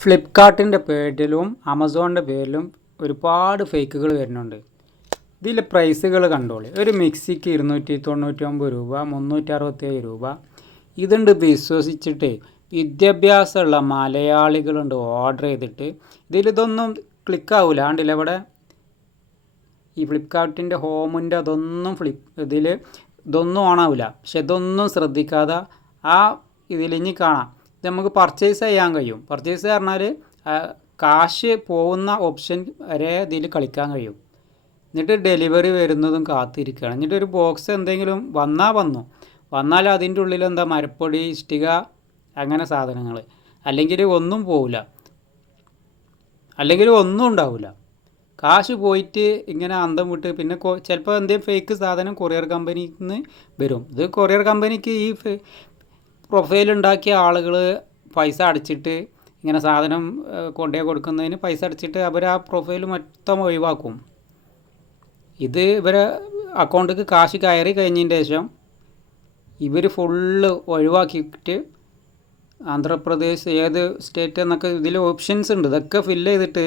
ഫ്ലിപ്കാർട്ടിന്റെ പേരിലും ആമസോണിന്റെ പേരിലും ഒരുപാട് ഫേക്കുകൾ വരുന്നുണ്ട്. ഇതിൽ പ്രൈസുകൾ കണ്ടോളി. ഒരു മിക്സിക്ക് ഇരുന്നൂറ്റി തൊണ്ണൂറ്റി ഒമ്പത് രൂപ മുന്നൂറ്റി അറുപത്തേഴ് രൂപ. ഇതുണ്ട് വിശ്വസിച്ചിട്ട് വിദ്യാഭ്യാസമുള്ള മലയാളികളുണ്ട് ഓർഡർ ചെയ്തിട്ട്. ഇതിലിതൊന്നും ക്ലിക്കാവില്ല ആണ്ടില്ല ഇവിടെ ഈ ഫ്ലിപ്കാർട്ടിന്റെ ഹോമിന്റെ അതൊന്നും ഫ്ലിപ്പ് ഇതിൽ ഇതൊന്നും ഓണാവില്ല പക്ഷെ ഇതൊന്നും ശ്രദ്ധിക്കാതെ ആ ഇതിലിഞ്ഞി കാണാം. നമുക്ക് പർച്ചേസ് ചെയ്യാൻ കഴിയും. പർച്ചേസ് പറഞ്ഞാൽ കാശ് പോകുന്ന ഓപ്ഷൻ വരെ ഇതിൽ കളിക്കാൻ കഴിയും. എന്നിട്ട് ഡെലിവറി വരുന്നതും കാത്തിരിക്കുകയാണ്. എന്നിട്ട് ഒരു ബോക്സ് എന്തെങ്കിലും വന്നാൽ വന്നു. വന്നാൽ അതിന്റെ ഉള്ളിൽ എന്താ മരപ്പൊടി ഇഷ്ടിക അങ്ങനെ സാധനങ്ങൾ. അല്ലെങ്കിൽ ഒന്നും പോവില്ല. അല്ലെങ്കിൽ ഒന്നും ഉണ്ടാവില്ല. കാശ് പോയിട്ട് ഇങ്ങനെ അന്തം വിട്ട് പിന്നെ ചിലപ്പോൾ എന്തെങ്കിലും ഫേക്ക് സാധനം കൊറിയർ കമ്പനിയിൽ നിന്ന് വരും. ഇത് കൊറിയർ കമ്പനിക്ക് ഈ പ്രൊഫൈൽ ഉണ്ടാക്കിയ ആളുകൾ പൈസ അടച്ചിട്ട് ഇങ്ങനെ സാധനം കൊണ്ടേ കൊടുക്കുന്നതിന് പൈസ അടച്ചിട്ട് അവർ ആ പ്രൊഫൈൽ മൊത്തം ഒഴിവാക്കും. ഇത് ഇവരെ അക്കൗണ്ടിക്ക് കാശ് കയറി കഴിഞ്ഞതിന് ശേഷം ഇവർ ഫുള്ള് ഒഴിവാക്കിയിട്ട് ആന്ധ്രാപ്രദേശ് ഏത് സ്റ്റേറ്റ് എന്നൊക്കെ ഇതിൽ ഓപ്ഷൻസ് ഉണ്ട്. ഇതൊക്കെ ഫില്ല് ചെയ്തിട്ട്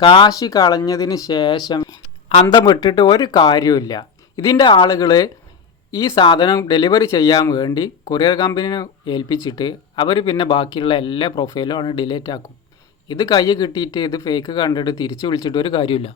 കാശ് കളഞ്ഞതിന് ശേഷം അന്തം വിട്ടിട്ട് ഒരു കാര്യമില്ല ഇതിന്റെ ആളുകൾ ഈ സാധനം ഡെലിവറി ചെയ്യാൻ വേണ്ടി കൊറിയർ കമ്പനിനെ ഏൽപ്പിച്ചിട്ട് അവർ പിന്നെ ബാക്കിയുള്ള എല്ലാ പ്രൊഫൈലും ആണ് ഡിലീറ്റ് ആക്കും. ഇത് കയ്യിൽ കിട്ടിയിട്ട് ഇത് ഫേക്ക് കണ്ടിട്ട് തിരിച്ചു വിളിച്ചിട്ട് ഒരു കാര്യമില്ല